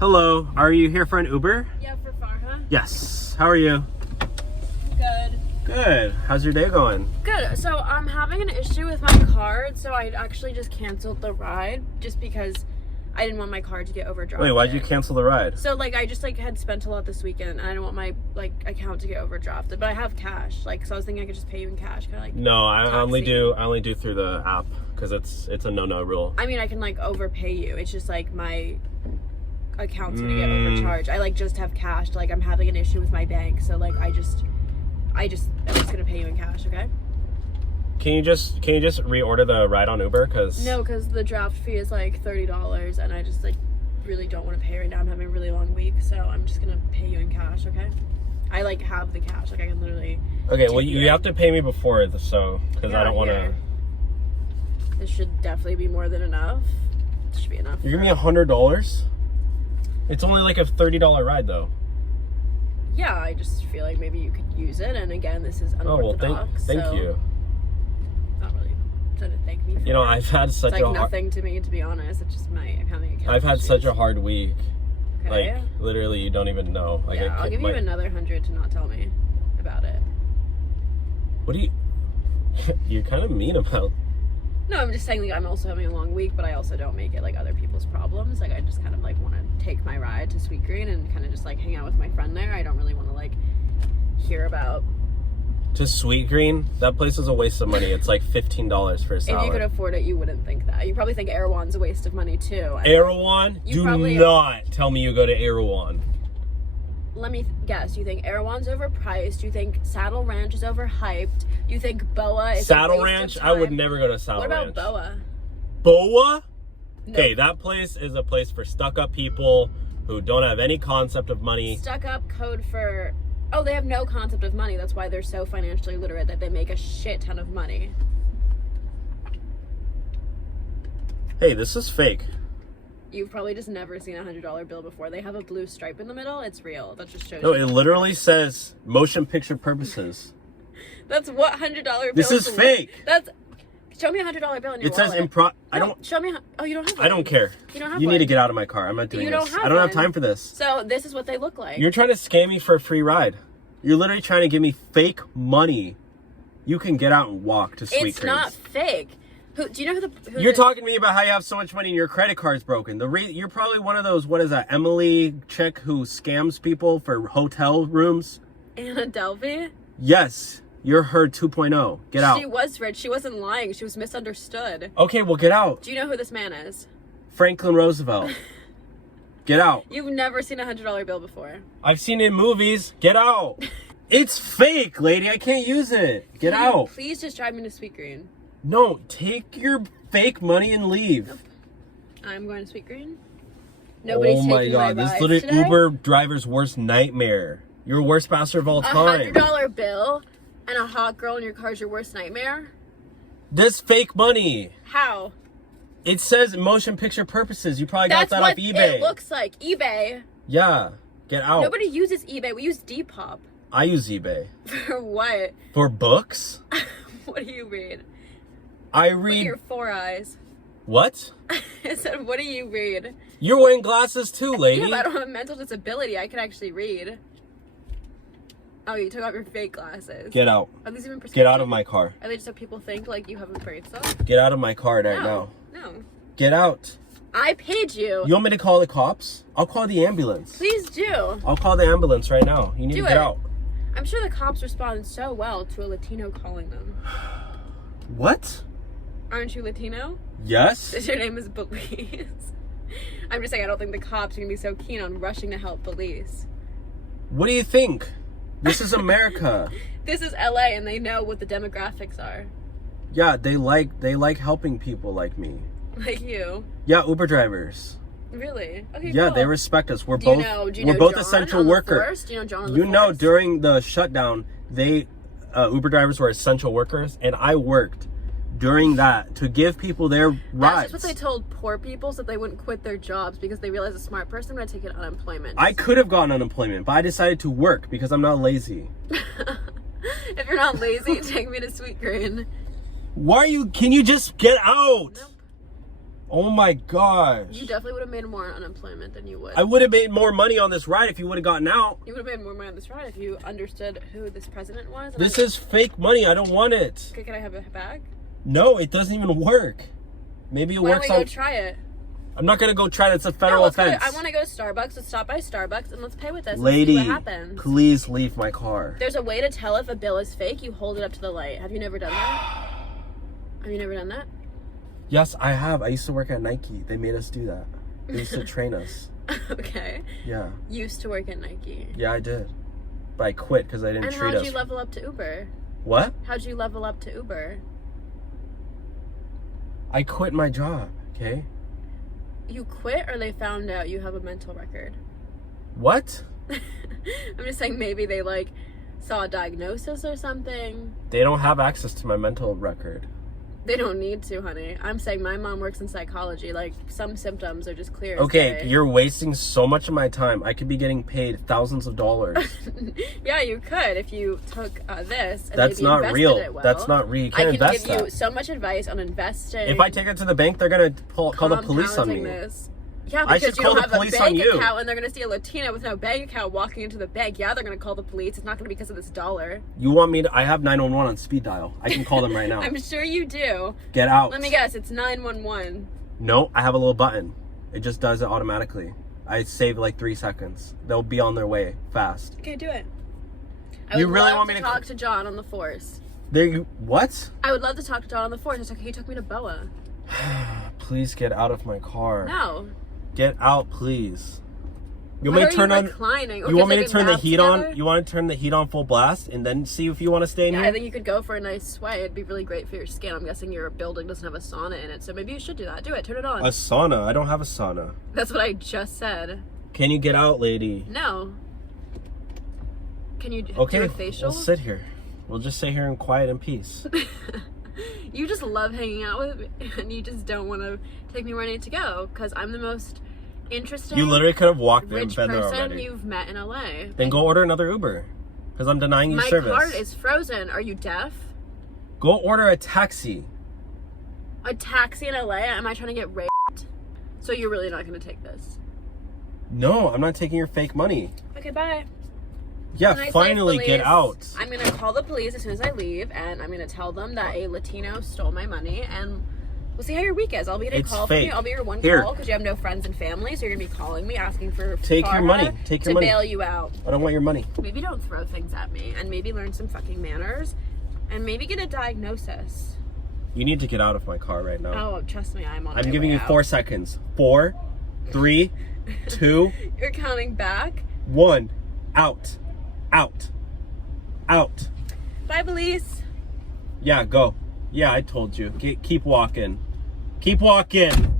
Hello, are you here for an Uber? Yeah, for Farha. Yes. How are you? Good. Good. How's your day going? Good. So I'm having an issue with my card, so I actually just canceled the ride just because I didn't want my card to get overdrafted. Wait, why'd you cancel the ride? So I just had spent a lot this weekend and I didn't want my account to get overdrafted, but I have cash. So I was thinking I could just pay you in cash, kind of No, I only do through the app because it's a no rule. I mean, I can overpay you. It's just my account's gonna get overcharged. I just have cash. I'm having an issue with my bank, so I'm just gonna pay you in cash, okay? Can you just reorder the ride on Uber? No, because the draft fee is $30, and I just really don't want to pay right now. I'm having a really long week, so I'm just gonna pay you in cash, okay? I have the cash. I can literally. Okay, well you have to pay me before because I don't want to. This should definitely be more than enough. This should be enough. You're giving me $100? It's only a $30 ride though. Yeah, I just feel like maybe you could use it, and again, this is unorthodox. Oh well, thank you. Not really. Trying to thank me for I've had such it's nothing to me, to be honest. It's just my accounting account. I've had such a hard week. Okay. Literally, you don't even know. I'll give you another 100 to not tell me about it. What do you? You're kind of mean about. No, I'm just saying I'm also having a long week, but I also don't make it other people's problems. I just kind of want to take my ride to Sweet Green and kind of just hang out with my friend there. I don't really want to hear about. To Sweet Green? That place is a waste of money. It's $15 for a salad. If you could afford it, you wouldn't think that. You probably think Erewhon's a waste of money too. Erewhon? Do not tell me you go to Erewhon. Let me guess. You think Erewhon's overpriced? You think Saddle Ranch is overhyped? You think Boa is Saddle Ranch? I would never go to Saddle Ranch. What about Boa? Boa? No. Okay, that place is a place for stuck-up people who don't have any concept of money. Stuck-up code for... Oh, they have no concept of money. That's why they're so financially literate that they make a shit ton of money. Hey, this is fake. You've probably just never seen a $100 bill before. They have a blue stripe in the middle. It's real. That just shows No, you. it literally says motion picture purposes. That's what $100 bill This is fake. That's... Show me a $100 bill in your wallet. It says I don't... Show me... Oh, you don't have one. I don't care. You don't have You one. need to get out of my car. I'm not doing this. I don't have time for this. So this is what they look like. You're trying to scam me for a free ride. You're literally trying to give me fake money. You can get out and walk to Sweet Greens. It's not fake. Do you know who You're talking to me about how you have so much money and your credit card's broken. You're probably one of those, what is that, Emily chick who scams people for hotel rooms? Anna Delvey? Yes. You're her 2.0. Get out. She was rich. She wasn't lying. She was misunderstood. Okay, well, get out. Do you know who this man is? Franklin Roosevelt. Get out. You've never seen a $100 bill before. I've seen it in movies. Get out. It's fake, lady. I can't use it. Get out. Please just drive me to Sweet Green. No, take your fake money and leave. Nope. I'm going to Sweet Green. Nobody's taking my God. This is rides literally today. Uber driver's worst nightmare. You're worst bastard of all time. $100 bill and a hot girl in your car is your worst nightmare? This fake money. How? It says motion picture purposes. You probably got that off eBay. That's what it looks like. eBay. Yeah. Get out. Nobody uses eBay. We use Depop. I use eBay. For what? For books? What do you read? I Look read... at your 4 eyes. What? I said, what do you read? You're wearing glasses too, lady. Yeah, but I don't have a mental disability. I can actually read. Oh, you took off your fake glasses. Get out. Are these even prescription? Get out of my car. Are they just so people think you have a brain cell? Get out of my car right now. No. Get out. I paid you. You want me to call the cops? I'll call the ambulance. Please do. I'll call the ambulance right now. You need to get out. I'm sure the cops respond so well to a Latino calling them. What? Aren't you Latino? Yes. Your name is Belize. I'm just saying I don't think the cops are going to be so keen on rushing to help Belize. What do you think? This is America. This is LA and they know what the demographics are. Yeah, they like helping people like me. Like you. Yeah, Uber drivers. Really? Okay, yeah, cool. They respect us. We're do you both know we're both John essential on the workers. Force? Do you know John on the You know, Force? during the shutdown, Uber drivers were essential workers, and I worked during that to give people their rides. That's just what they told poor people so that they wouldn't quit their jobs because they realized a smart person would take an unemployment. I could have gotten unemployment, but I decided to work because I'm not lazy. If you're not lazy, take me to Sweet Green. Why are you? Can you just get out? Nope. Oh my gosh. You definitely would have made more on unemployment than you would. I would have made more money on this ride if you would have gotten out. You would have made more money on this ride if you understood who this president was. This is fake money. I don't want it. Okay, can I have a bag? No, it doesn't even work. Maybe it works. Why don't we go try it? I'm not gonna go try it. It's a federal offense. I want to go to Starbucks. Let's stop by Starbucks and let's pay with this. Lady, and see what happens. Please leave my car. There's a way to tell if a bill is fake. You hold it up to the light. Have you never done that? Have you never done that? Yes, I have. I used to work at Nike. They made us do that. They used to train us. Okay. Yeah. Used to work at Nike. Yeah, I did. But I quit because I didn't treat us. And how'd you level up to Uber? What? How'd you level up to Uber? I quit my job, okay? You quit or they found out you have a mental record? What? I'm just saying maybe they like saw a diagnosis or something. They don't have access to my mental record. They don't need to, honey. I'm saying my mom works in psychology. Like, some symptoms are just clear as Okay, day. you're wasting so much of my time. I could be getting paid thousands of dollars. Yeah, you could if you took this and That's maybe not invested real. it well. That's not real. You I can't can invest give you that. so much advice on investing. If I take it to the bank, they're gonna call the police on me. This. Yeah, I because should you call don't the have a police on bank you. account and they're going to see a Latina with no bank account walking into the bank. Yeah, they're going to call the police. It's not going to be because of this dollar. You want me to? I have 911 on speed dial. I can call them right now. I'm sure you do. Get out. Let me guess, it's 911. No, I have a little button. It just does it automatically. I save like 3 seconds. They'll be on their way fast. Okay, do it. You would really love want me to to talk to John on the force? What? I would love to talk to John on the force. It's like he took me to Boa. Please get out of my car. No. Get out, please. You What want me to turn on? reclining? You want me to Taking turn the naps heat together? on? You want to turn the heat on full blast and then see if you want to stay in Yeah, here? I think you could go for a nice sweat. It'd be really great for your skin. I'm guessing your building doesn't have a sauna in it, so maybe you should do that. Do it. Turn it on. A sauna? I don't have a sauna. That's what I just said. Can you get out, lady? No. Can you do Okay, a facial? we'll sit here. We'll just sit here in quiet and peace. You just love hanging out with me, and you just don't want to take me where I need to go, because I'm the most interesting, You literally could have walked there and rich been there person already. you've met in LA. Then go order another Uber. Because I'm denying you My service. card is frozen. Are you deaf? Go order a taxi. A taxi in LA? Am I trying to get raped? So you're really not going to take this? No, I'm not taking your fake money. Okay, bye. Yeah, Nice finally life, get police. out. I'm going to call the police as soon as I leave, and I'm going to tell them that a Latino stole my money, and we'll see how your week is. I'll be getting a It's call from fake. you. I'll be your one Here. call because you have no friends and family, so you're going to be calling me asking for Take your Farha money. Take your to money. bail you out. I don't want your money. Maybe don't throw things at me, and maybe learn some fucking manners, and maybe get a diagnosis. You need to get out of my car right now. Oh, trust me, I'm on my I'm giving way you out. 4 seconds. 4, 3, 2, You're counting back. 1. Out. Out. Out. Bye, police. Yeah, go. Yeah, I told you. Keep walking. Keep walking.